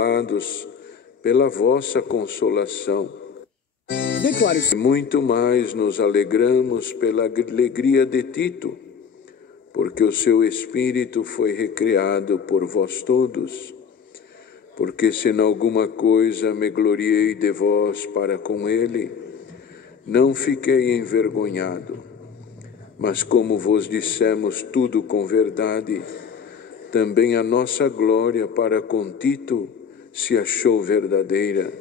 consolados pela vossa consolação. Muito mais nos alegramos pela alegria de Tito, porque o seu espírito foi recriado por vós todos. Porque se em alguma coisa me gloriei de vós para com ele, não fiquei envergonhado. Mas como vos dissemos tudo com verdade, também a nossa glória para com Tito se achou verdadeira.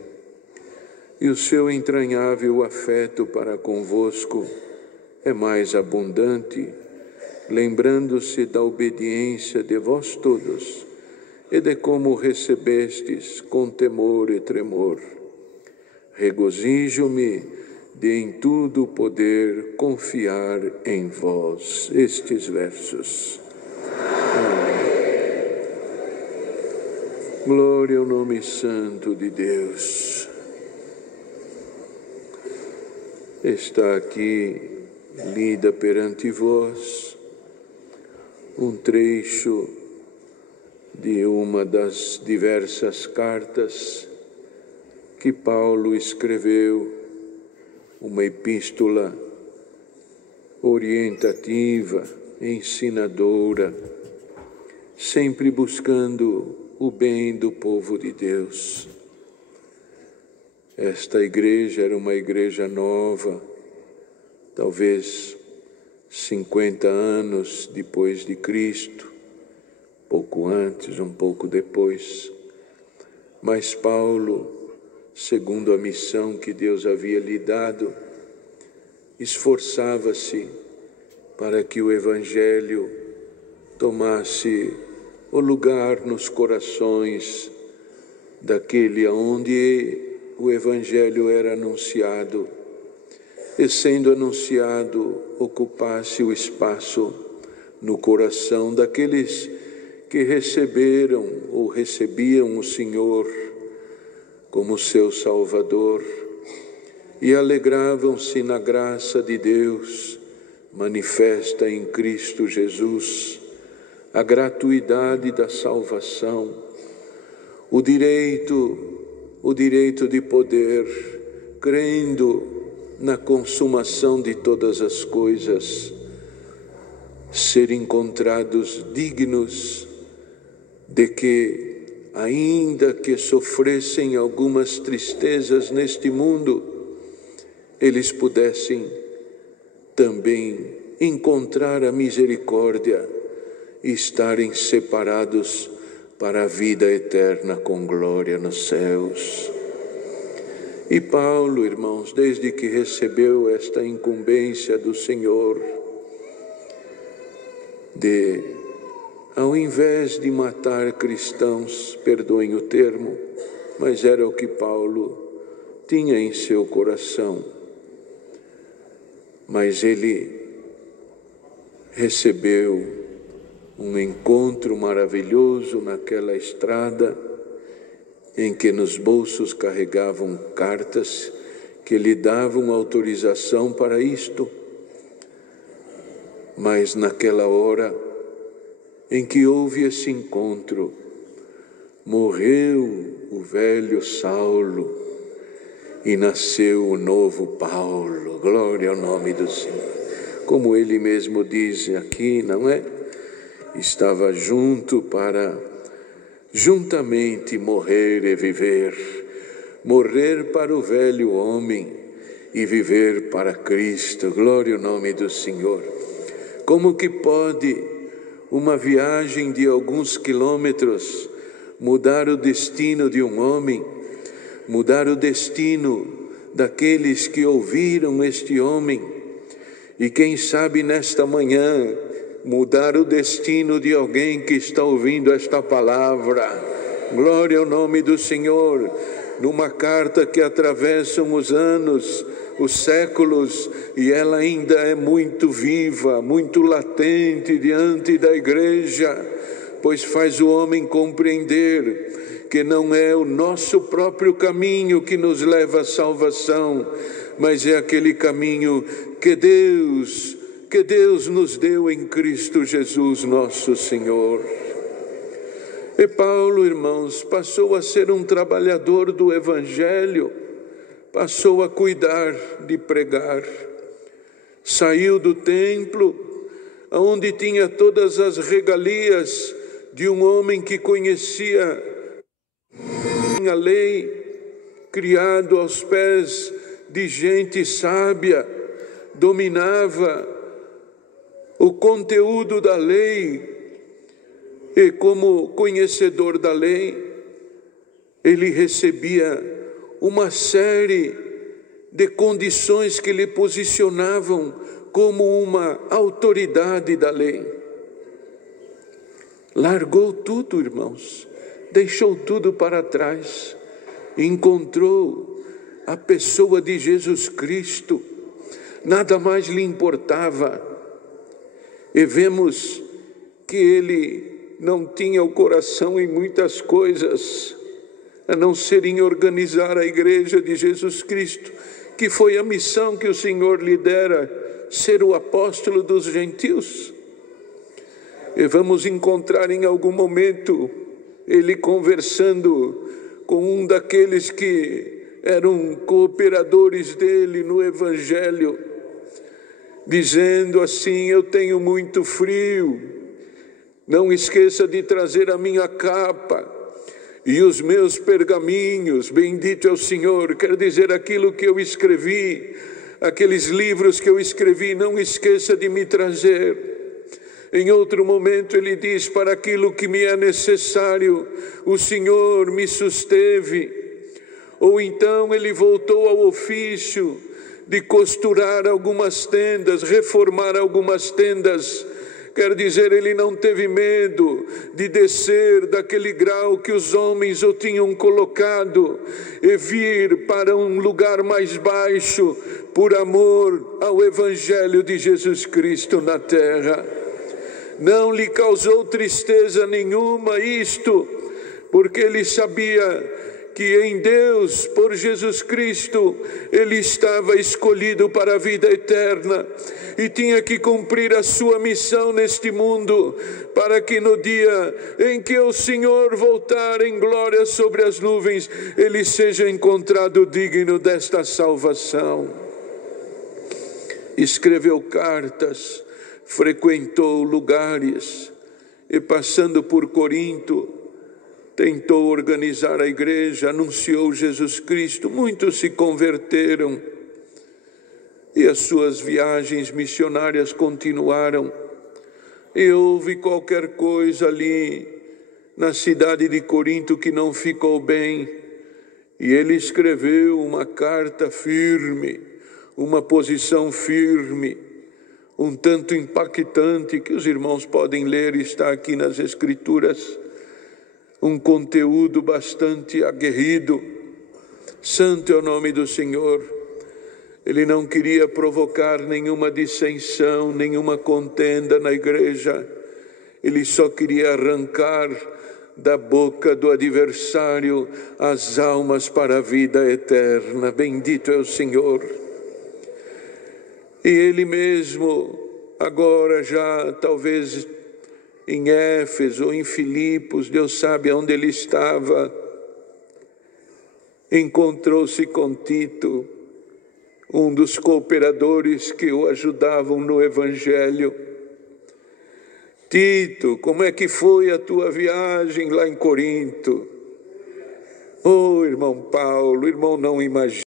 E o seu entranhável afeto para convosco é mais abundante, lembrando-se da obediência de vós todos e de como recebestes com temor e tremor. Regozijo-me de em tudo poder confiar em vós. Estes versos. Glória ao nome santo de Deus. Está aqui lida perante vós um trecho de uma das diversas cartas que Paulo escreveu, uma epístola orientativa, ensinadora, sempre buscando o bem do povo de Deus. Esta igreja era uma igreja nova, talvez 50 anos depois de Cristo, pouco antes, um pouco depois. Mas Paulo, segundo a missão que Deus havia lhe dado, esforçava-se para que o Evangelho tomasse o lugar nos corações daquele aonde o Evangelho era anunciado, e sendo anunciado, ocupasse o espaço no coração daqueles que receberam ou recebiam o Senhor como seu Salvador e alegravam-se na graça de Deus manifesta em Cristo Jesus, a gratuidade da salvação, o direito de poder, crendo na consumação de todas as coisas, ser encontrados dignos de que, ainda que sofressem algumas tristezas neste mundo, eles pudessem também encontrar a misericórdia e estarem separados para a vida eterna com glória nos céus. E Paulo, irmãos, desde que recebeu esta incumbência do Senhor, ao invés de matar cristãos, perdoem o termo, mas era o que Paulo tinha em seu coração. Mas ele recebeu um encontro maravilhoso naquela estrada, em que nos bolsos carregavam cartas que lhe davam autorização para isto. Mas naquela hora em que houve esse encontro, morreu o velho Saulo e nasceu o novo Paulo. Glória ao nome do Senhor. Como ele mesmo diz aqui, não é? Estava junto para juntamente morrer e viver, morrer para o velho homem e viver para Cristo. Glória ao nome do Senhor. Como que pode uma viagem de alguns quilômetros mudar o destino de um homem, mudar o destino daqueles que ouviram este homem, e quem sabe nesta manhã mudar o destino de alguém que está ouvindo esta palavra. Glória ao nome do Senhor. Numa carta que atravessam os anos, os séculos, e ela ainda é muito viva, muito latente diante da igreja, pois faz o homem compreender que não é o nosso próprio caminho que nos leva à salvação, mas é aquele caminho que Deus nos deu em Cristo Jesus, nosso Senhor. E Paulo, irmãos, passou a ser um trabalhador do Evangelho, passou a cuidar de pregar. Saiu do templo, onde tinha todas as regalias de um homem que conhecia a lei, criado aos pés de gente sábia, dominava o conteúdo da lei. E como conhecedor da lei, ele recebia uma série de condições que lhe posicionavam como uma autoridade da lei. Largou tudo, irmãos, deixou tudo para trás, encontrou a pessoa de Jesus Cristo, nada mais lhe importava. E vemos que ele não tinha o coração em muitas coisas, a não ser em organizar a igreja de Jesus Cristo, que foi a missão que o Senhor lhe dera, ser o apóstolo dos gentios. E vamos encontrar em algum momento ele conversando com um daqueles que eram cooperadores dele no Evangelho, dizendo assim: eu tenho muito frio, não esqueça de trazer a minha capa e os meus pergaminhos, bendito é o Senhor, quer dizer, aquilo que eu escrevi, aqueles livros que eu escrevi, não esqueça de me trazer. Em outro momento ele diz: para aquilo que me é necessário, o Senhor me susteve. Ou então ele voltou ao ofício de costurar algumas tendas, reformar algumas tendas. Quer dizer, ele não teve medo de descer daquele grau que os homens o tinham colocado e vir para um lugar mais baixo por amor ao Evangelho de Jesus Cristo na terra. Não lhe causou tristeza nenhuma isto, porque ele sabia que em Deus, por Jesus Cristo, ele estava escolhido para a vida eterna e tinha que cumprir a sua missão neste mundo, para que no dia em que o Senhor voltar em glória sobre as nuvens, ele seja encontrado digno desta salvação. Escreveu cartas, frequentou lugares e, passando por Corinto, tentou organizar a igreja, anunciou Jesus Cristo, muitos se converteram e as suas viagens missionárias continuaram. E houve qualquer coisa ali na cidade de Corinto que não ficou bem, e ele escreveu uma carta firme, uma posição firme, um tanto impactante, que os irmãos podem ler, está aqui nas Escrituras, um conteúdo bastante aguerrido. Santo é o nome do Senhor. Ele não queria provocar nenhuma dissensão, nenhuma contenda na igreja. Ele só queria arrancar da boca do adversário as almas para a vida eterna. Bendito é o Senhor. E ele mesmo, agora já talvez em Éfeso ou em Filipos, Deus sabe onde ele estava, encontrou-se com Tito, um dos cooperadores que o ajudavam no Evangelho. Tito, como é que foi a tua viagem lá em Corinto? Oh, irmão Paulo, irmão, não imagina.